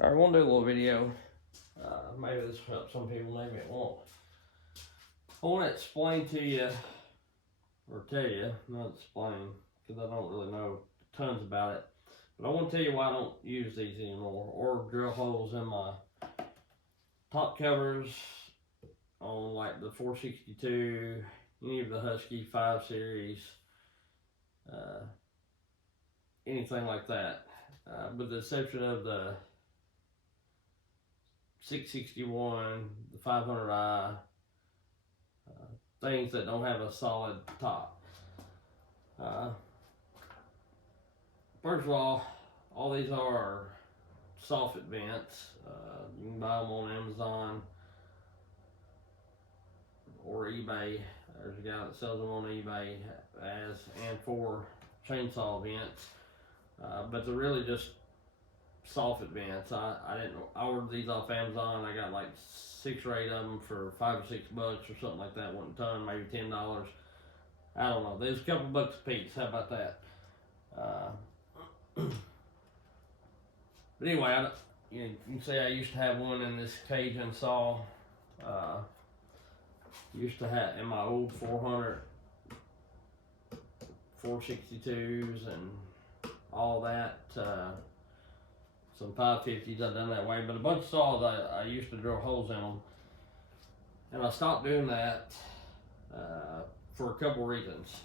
Alright, we'll do a little video. Maybe this will help some people, maybe it won't. I want to explain to you, or tell you, not explain, because I don't really know tons about it. But I want to tell you why I don't use these anymore, or drill holes in my top covers on like the 462, any of the Husky 5 series, anything like that. With the exception of the 661, the 500i, things that don't have a solid top. First of all these are soffit vents. You can buy them on Amazon or eBay. There's a guy that sells them on eBay and for chainsaw vents. But they're really just soffit vents. I ordered these off Amazon. I got like 6 or 8 of them for $5 or $6 or something like that. Wasn't a ton, maybe $10. I don't know. There's a couple bucks a piece. How about that? But anyway, you can see I used to have one in this Cajun saw. Used to have in my old 400, 462s and all that. Some 550s I've done that way, but a bunch of saws I used to drill holes in them, and I stopped doing that for a couple reasons.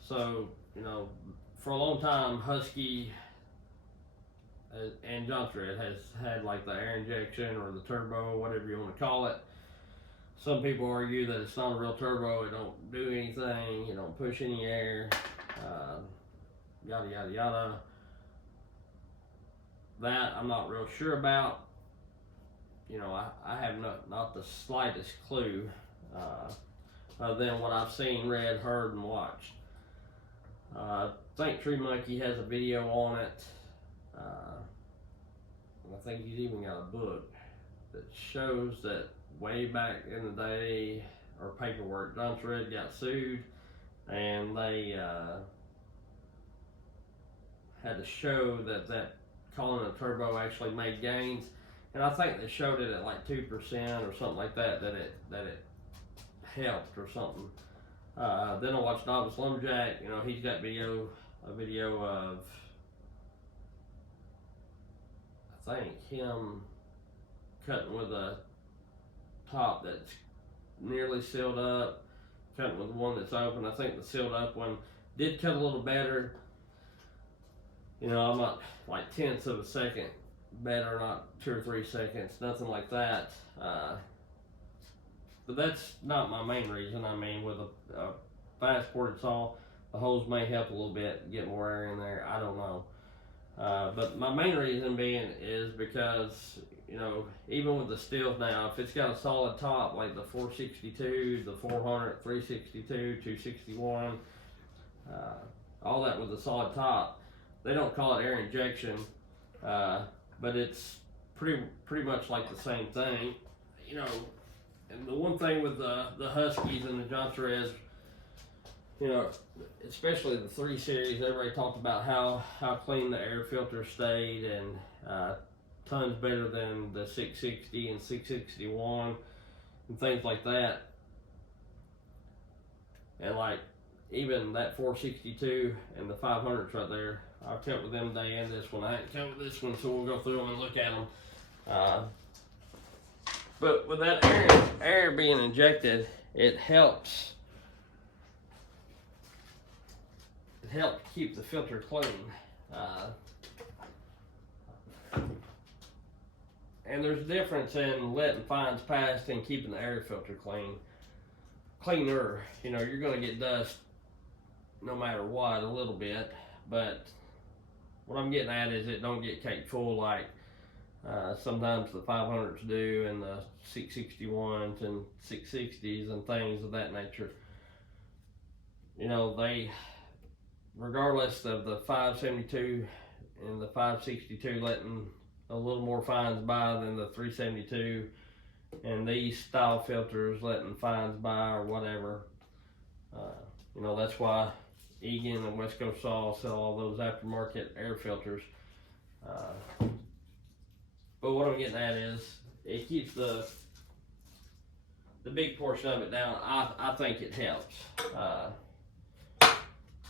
So, for a long time, Husky and John Thread has had like the air injection or the turbo, whatever you want to call it. Some people argue that it's not a real turbo, it don't do anything, you don't push any air, yada yada yada. That I'm not real sure about. I have not the slightest clue other than what I've seen, read, heard, and watched. I think Tree Monkey has a video on it. I think he's even got a book that shows that way back in the day, or paperwork, John Thread got sued, and they had to show that calling a turbo actually made gains, and I think they showed it at like 2% or something like that it helped or something. Then I watched Novice Lumberjack. He's got a video of, I think, him cutting with a top that's nearly sealed up, cutting with one that's open. I think the sealed up one did cut a little better. I'm not like tenths of a second better, not 2 or 3 seconds, nothing like that. But that's not my main reason. With a fast ported saw, the hose may help a little bit, get more air in there. I don't know. But my main reason being is because, even with the steels now, if it's got a solid top like the 462, the 400, 362, 261, all that with a solid top, they don't call it air injection, but it's pretty much like the same thing, And the one thing with the Huskies and the John Threads, especially the 3 series, everybody talked about how clean the air filter stayed, and tons better than the 660 and 661 and things like that. And like even that 462 and the 500s right there, I've cut with them day and this one. I haven't cut with this one, so we'll go through them and look at them. But with that air being injected, it helps keep the filter clean. And there's a difference in letting fines pass and keeping the air filter cleaner. You're going to get dust no matter what, a little bit, but what I'm getting at is it don't get caked full like sometimes the 500s do, and the 661s and 660s and things of that nature. They, regardless of the 572 and the 562 letting a little more fines by than the 372, and these style filters letting fines by or whatever, that's why Egan and West Coast Saw sell all those aftermarket air filters. But what I'm getting at is it keeps the big portion of it down. I think it helps.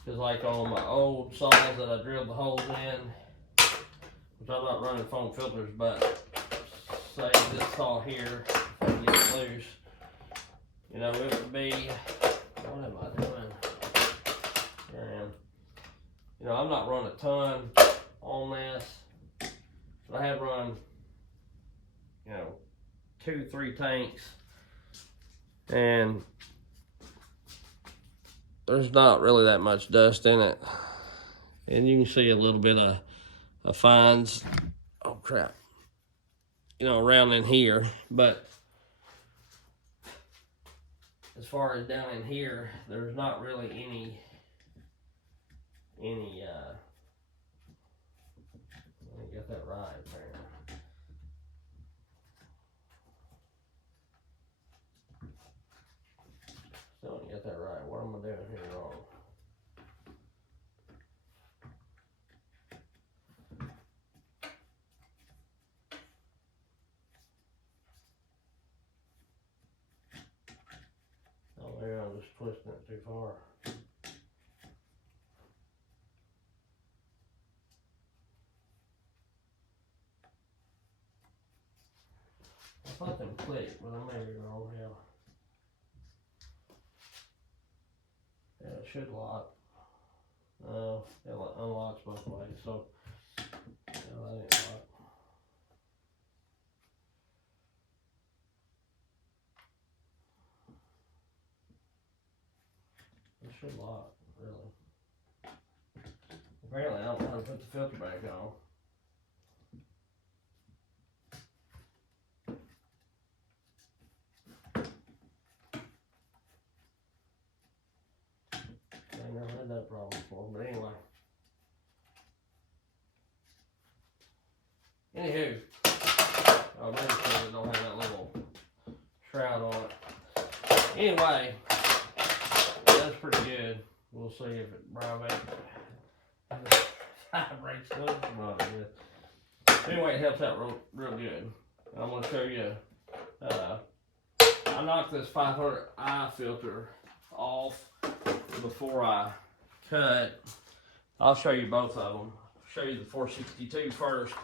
Cause like on my old saws that I drilled the holes in, which I'm not running foam filters, but say this saw here, if I can get it loose, you know, it would be, what am I doing? Here I am. You know, I'm not running a ton on this, but I have run, you know, 2-3 tanks, and there's not really that much dust in it. And you can see a little bit of fines, oh crap, you know, around in here. But as far as down in here, there's not really any let me get that right there. Still didn't get that right. What am I doing here wrong? Oh, maybe I'm just twisting it too far. I thought them clicked, but I may be wrong here. Yeah, it should lock. No, it unlocks both ways, so yeah, that ain't locked. It should lock, really. Apparently, I don't know how to put the filter back on. I never had that problem before, but anyway. Anywho, oh, maybe because it don't have that little shroud on it. Anyway, that's pretty good. We'll see if it vibrates. Vibrates good. Not good. Anyway, it helps out real good. I'm going to show you. I knocked this 500i filter off before I cut. I'll show you both of them. I'll show you the 462 first,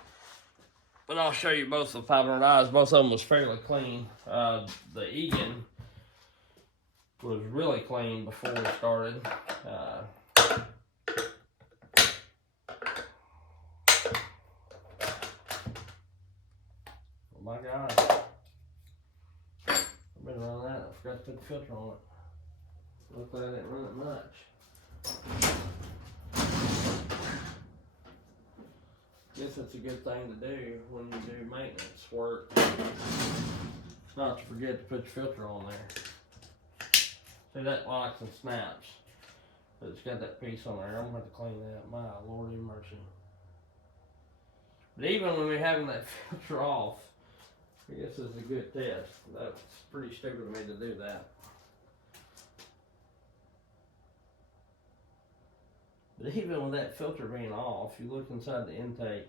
but I'll show you both the 500i's. Both of them was fairly clean. The Egan was really clean before we started. Oh my God. I've been running that. I forgot to put the filter on it. Looks like I didn't run it much. Guess it's a good thing to do when you do maintenance work. Not to forget to put your filter on there. See, that locks and snaps. But it's got that piece on there. I'm going to have to clean that. My Lord in mercy. But even when we're having that filter off, I guess it's a good test. That's pretty stupid of me to do that. But even with that filter being off, you look inside the intake,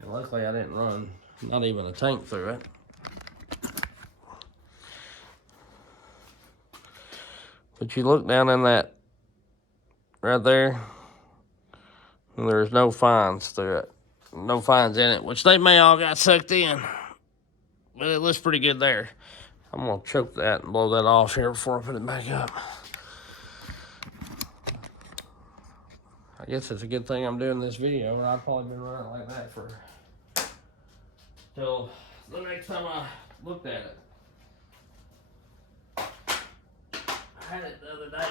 and luckily I didn't run not even a tank through it. But you look down in that right there, and there's no fines through it. No fines in it, which they may all got sucked in. But it looks pretty good there. I'm gonna choke that and blow that off here before I put it back up. I guess it's a good thing I'm doing this video, or I've probably been running like that for till the next time I looked at it. I had it the other day.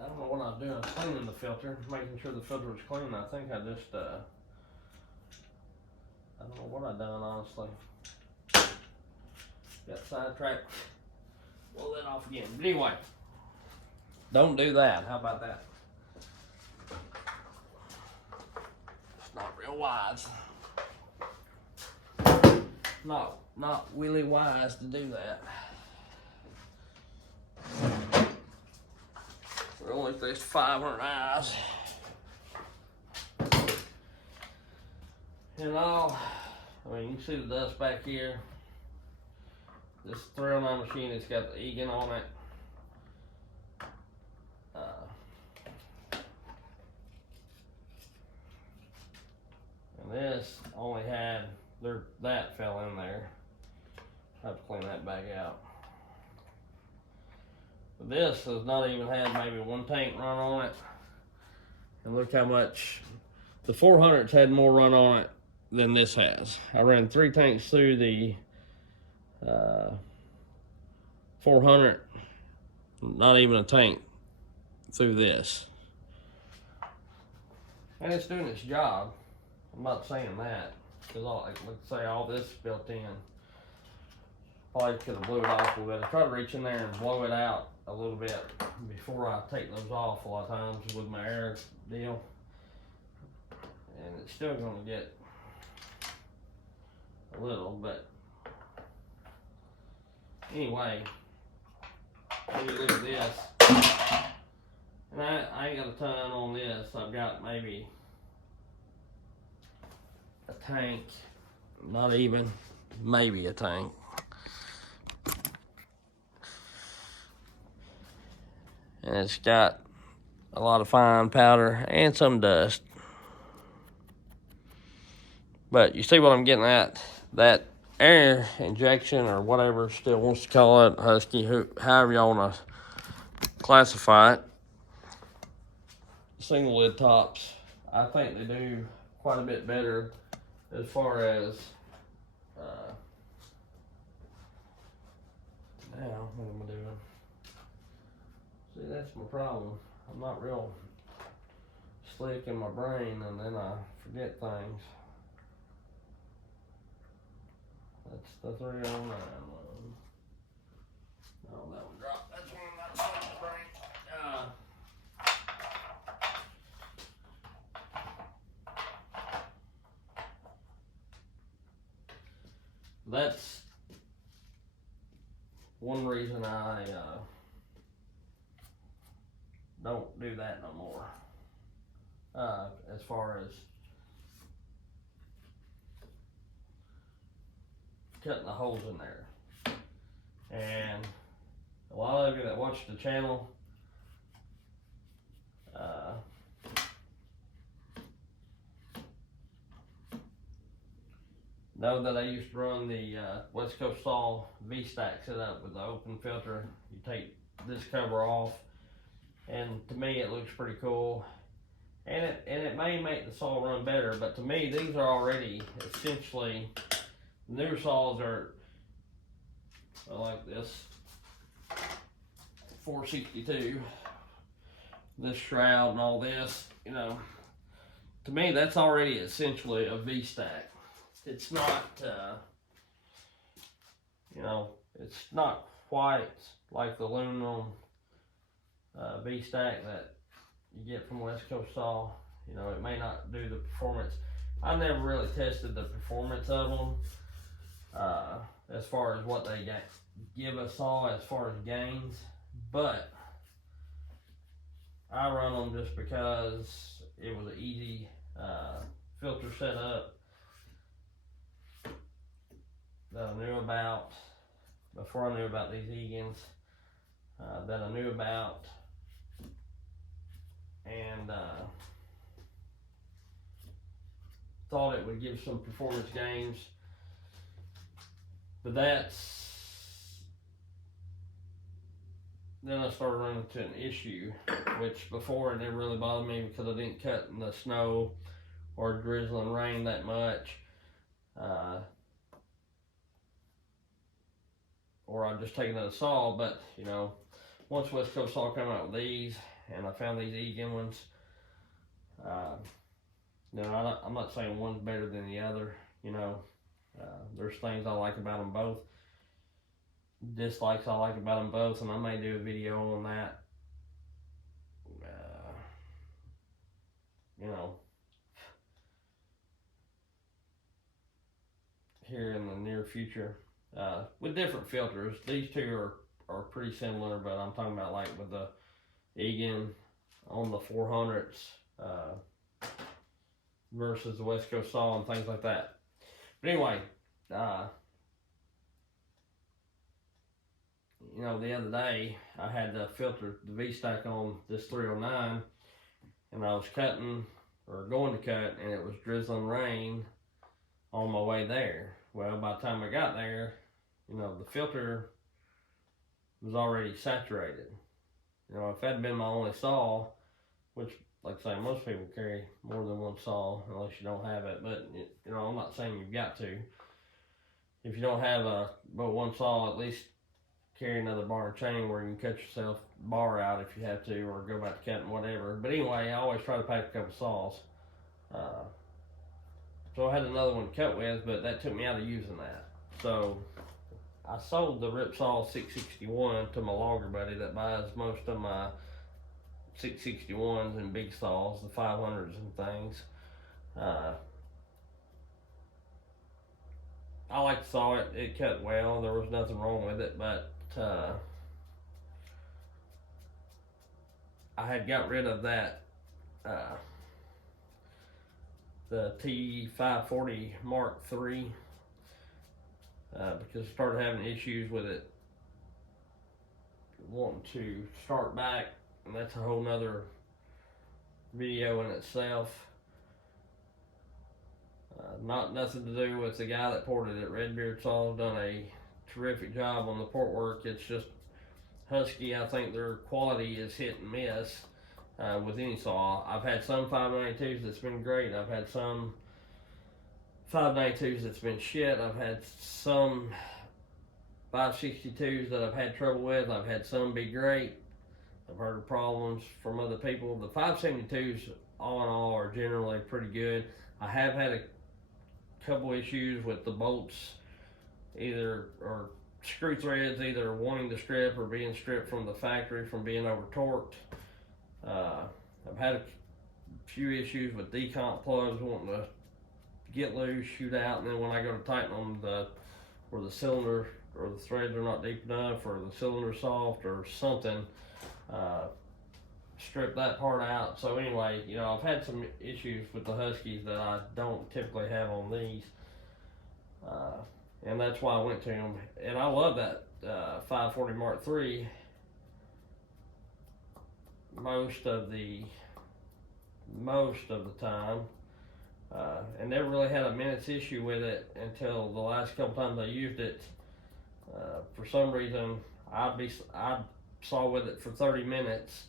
I don't know what I was doing. I was cleaning the filter, making sure the filter was clean. I think I just, I don't know what I done, honestly. Got sidetracked. Blow that off again. But anyway, don't do that. How about that? It's not real wise. Not really wise to do that. We're only fixed 500 eyes. And all, I mean, you can see the dust back here. This 309 machine, it's got the Egan on it. And this only had, that fell in there. I have to clean that back out. But this has not even had maybe one tank run on it. And look how much, the 400's had more run on it than this has. I ran 3 tanks through the 400, not even a tank through this. And it's doing its job. I'm not saying that, because let's say all this is built in. Probably could have blew it off a little bit. I try to reach in there and blow it out a little bit before I take those off a lot of times with my air deal. And it's still going to get a little, but anyway, when you look at this, and I ain't got a ton on this. I've got maybe a tank, not even, maybe a tank. And it's got a lot of fine powder and some dust. But you see what I'm getting at? That air injection, or whatever still wants to call it, Husky, however y'all want to classify it. Single lid tops, I think they do quite a bit better as far as now, what am I doing? See, that's my problem. I'm not real slick in my brain, and then I forget things. That's the 309 one. No, that one dropped. That's one I'm not slick in my brain. That's one reason I don't do that no more. As far as cutting the holes in there. And a lot of you that watch the channel know that I used to run the West Coast Saw V-Stack setup with the open filter. You take this cover off, and to me it looks pretty cool. And it may make the saw run better, but to me these are already essentially, newer saws are like this 462, this shroud and all this, you know. To me that's already essentially a V-Stack. It's not, you know, it's not quite like the aluminum V-Stack that you get from West Coast Saw. You know, it may not do the performance. I never really tested the performance of them as far as what they give a saw as far as gains, but I run them just because it was an easy filter setup that I knew about before I knew about these Egans, that I knew about, and thought it would give some performance gains. But then I started running into an issue, which before it never really bothered me because I didn't cut in the snow or drizzling rain that much. Or I'm just taking another saw. But you know, once West Coast Saw came out with these, and I found these Egan ones, you know, I'm not saying one's better than the other. You know, there's things I like about them both, dislikes I like about them both, and I may do a video on that. You know, here in the near future. With different filters. These two are pretty similar, but I'm talking about like with the Egan on the 400s. versus the West Coast saw and things like that. But anyway, you know, the other day I had the filter, the V-stack on this 309, and I was cutting or going to cut, and it was drizzling rain on my way there. Well, by the time I got there, you know, the filter was already saturated. You know, if that had been my only saw, which, like I say, most people carry more than one saw unless you don't have it. But, you know, I'm not saying you've got to. If you don't have but one saw, at least carry another bar and chain where you can cut yourself bar out if you have to, or go back to cutting, whatever. But anyway, I always try to pack a couple saws. So I had another one to cut with, but that took me out of using that. So I sold the Ripsaw 661 to my logger buddy that buys most of my 661s and big saws, the 500s and things. I like the saw, it cut well, there was nothing wrong with it, but I had got rid of that, the T540 Mark III, because I started having issues with it wanting to start back, and that's a whole nother video in itself. Nothing to do with the guy that ported it. Redbeard Saw's done a terrific job on the port work. It's just Husky, I think their quality is hit and miss with any saw. I've had some 592s that's been great. I've had some 592s that's been shit. I've had some 562s that I've had trouble with. I've had some be great. I've heard problems from other people. The 572s, all in all, are generally pretty good. I have had a couple issues with the bolts, or screw threads, either wanting to strip or being stripped from the factory from being over torqued. I've had a few issues with decomp plugs wanting to get loose, shoot out, and then when I go to tighten them, where the cylinder or the threads are not deep enough, or the cylinder soft or something, strip that part out. So anyway, you know, I've had some issues with the Huskies that I don't typically have on these, and that's why I went to them. And I love that 540 Mark III most of the time, and never really had a minute's issue with it until the last couple times I used it. For some reason, I'd saw with it for 30 minutes,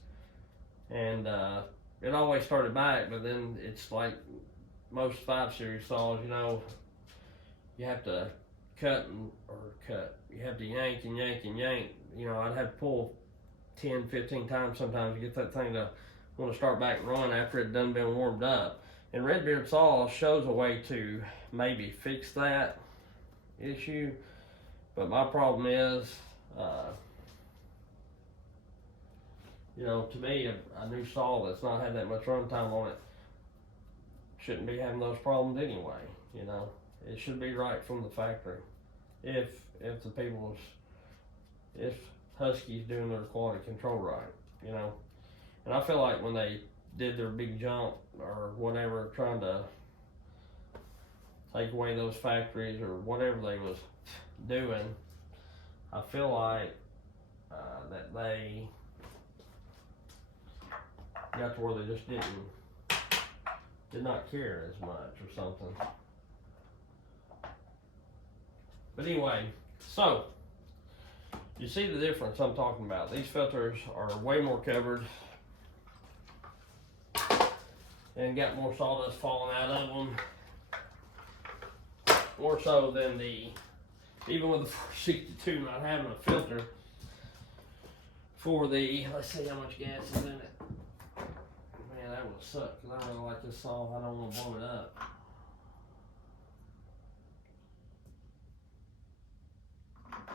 and it always started back, but then it's like most 5 series saws, you know, you have to you have to yank and yank and yank. You know, I'd have to pull 10, 15 times sometimes to get that thing to want to start back and run after it done been warmed up. And Redbeard Saw shows a way to maybe fix that issue, but my problem is, you know, to me, a new saw that's not had that much runtime on it shouldn't be having those problems anyway. You know, it should be right from the factory. If Husky's doing their quality control right, you know. And I feel like when they did their big jump or whatever, trying to take away those factories or whatever they was doing, I feel like that they got to where they just did not care as much or something. But anyway, so you see the difference I'm talking about. These filters are way more covered and got more sawdust falling out of them. More so than even with the 462 not having a filter for the, let's see how much gas is in it. Man, that would suck, because I really like this saw. I don't want to blow it up.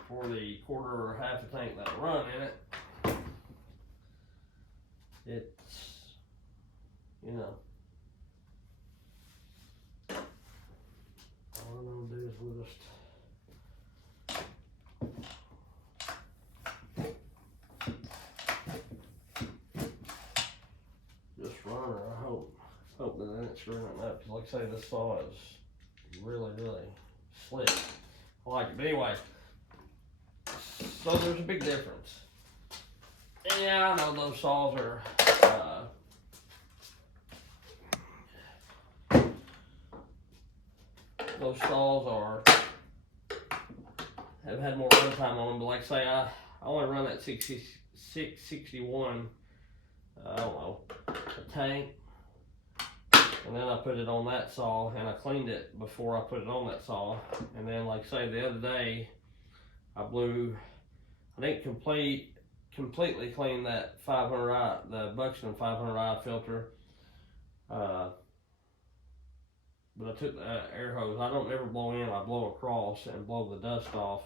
For the quarter or half a tank that run in it, it's, you know, all I'm gonna do is we'll just run her. I hope hope that I didn't screw nothing up, because like I say, this saw is really, really slick. I like it. But anyway, so there's a big difference. And yeah, I know those saws are, have had more runtime on them, but like I say, I only run that 661, I don't know, a tank, and then I put it on that saw, and I cleaned it before I put it on that saw, and then like I say, the other day, I didn't completely clean that 500i, the Buxton 500i filter, but I took the air hose. I don't ever blow in, I blow across and blow the dust off.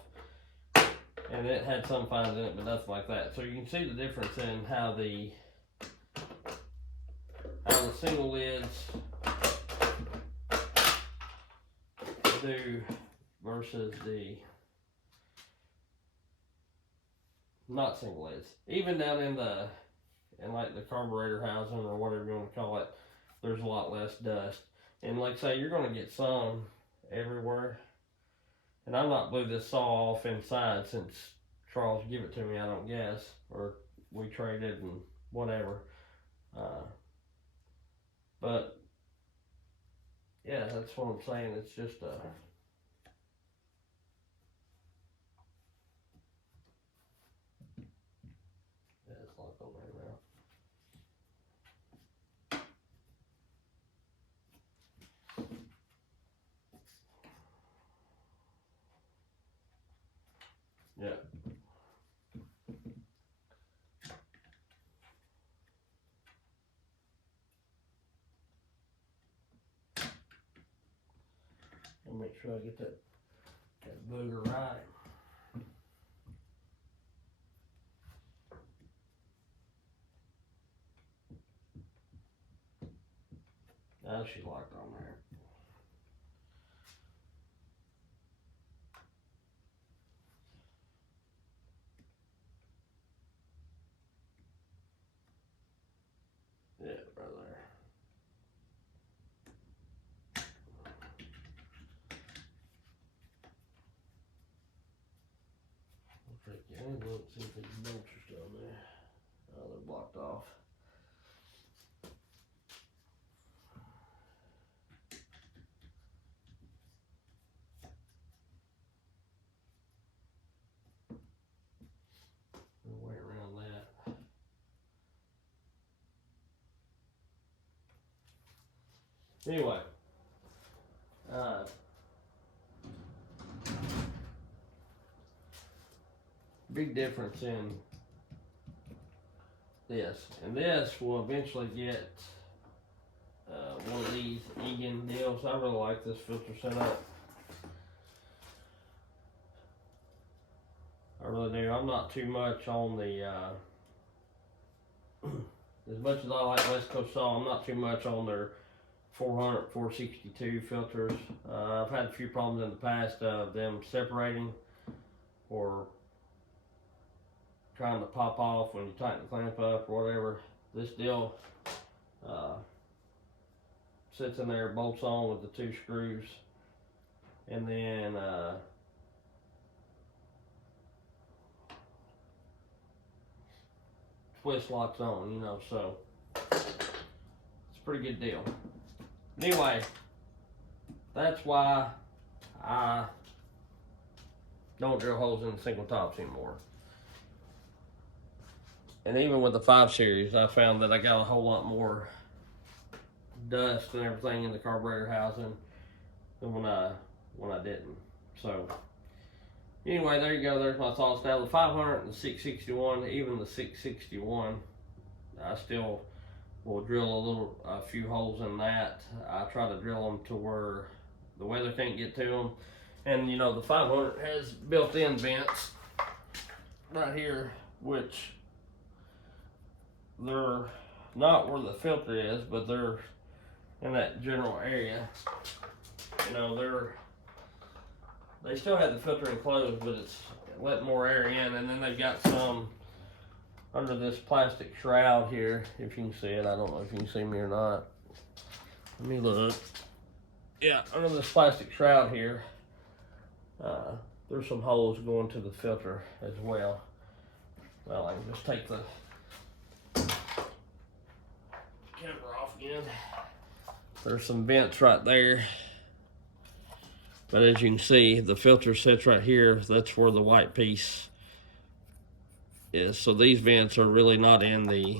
And it had some fines in it, but nothing like that. So you can see the difference in how the single lids do versus the not single lids. Even down in like the carburetor housing or whatever you want to call it, there's a lot less dust. And like I say, you're going to get some everywhere. And I've not blew this saw off inside since Charles gave it to me, I don't guess. Or we traded and whatever. But, yeah, that's what I'm saying. It's just yeah, it's locked on there now. Yeah. I'll make sure I get that booger right. Now she's locked on there. Yeah, right there. I'll take you in, look, see if these bolts are still there. Oh, they're blocked off. We'll wait around that. Anyway, big difference in this, and this will eventually get one of these Egan deals. I really like this filter setup. I really do. I'm not too much on the as much as I like West Coast Saw, I'm not too much on their 400, 462 filters. I've had a few problems in the past of them separating or trying to pop off when you tighten the clamp up or whatever. This deal sits in there, bolts on with the 2 screws, and then twist locks on, you know, so it's a pretty good deal. Anyway, that's why I don't drill holes in the single tops anymore. And even with the 5 series, I found that I got a whole lot more dust and everything in the carburetor housing than when I didn't. So anyway, there you go. There's my thoughts. Now the 500 and the 661, even the 661, I still will drill a few holes in that. I try to drill them to where the weather can't get to them. And you know, the 500 has built-in vents right here, which they're not where the filter is, but they're in that general area. You know, they still have the filter enclosed, but it's letting more air in. And then they've got some under this plastic shroud here, if you can see it. I don't know if you can see me or not. Let me look. Yeah, under this plastic shroud here, there's some holes going to the filter as well. Well, I can just take the cover off again. There's some vents right there. But as you can see, the filter sits right here. That's where the white piece is. So these vents are really not in the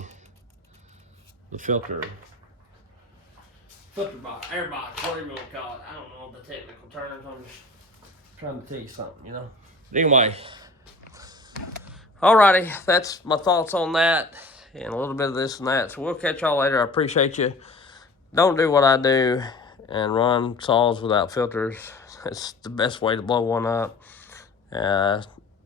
filter box, air box, whatever you want to call it. I don't know the technical terms. I'm just trying to tell you something, you know. But anyway, alrighty, that's my thoughts on that and a little bit of this and that. So we'll catch y'all later. I appreciate you. Don't do what I do and run saws without filters. It's the best way to blow one up.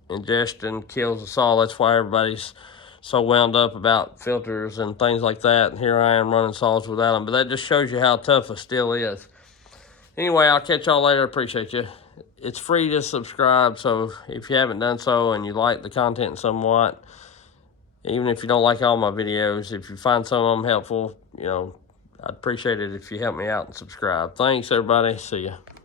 Ingestion kills the saw. That's why everybody's so wound up about filters and things like that. And here I am running saws without them. But that just shows you how tough a steel is. Anyway, I'll catch y'all later. Appreciate you. It's free to subscribe. So if you haven't done so and you like the content somewhat, even if you don't like all my videos, if you find some of them helpful, you know, I'd appreciate it if you help me out and subscribe. Thanks, everybody. See ya.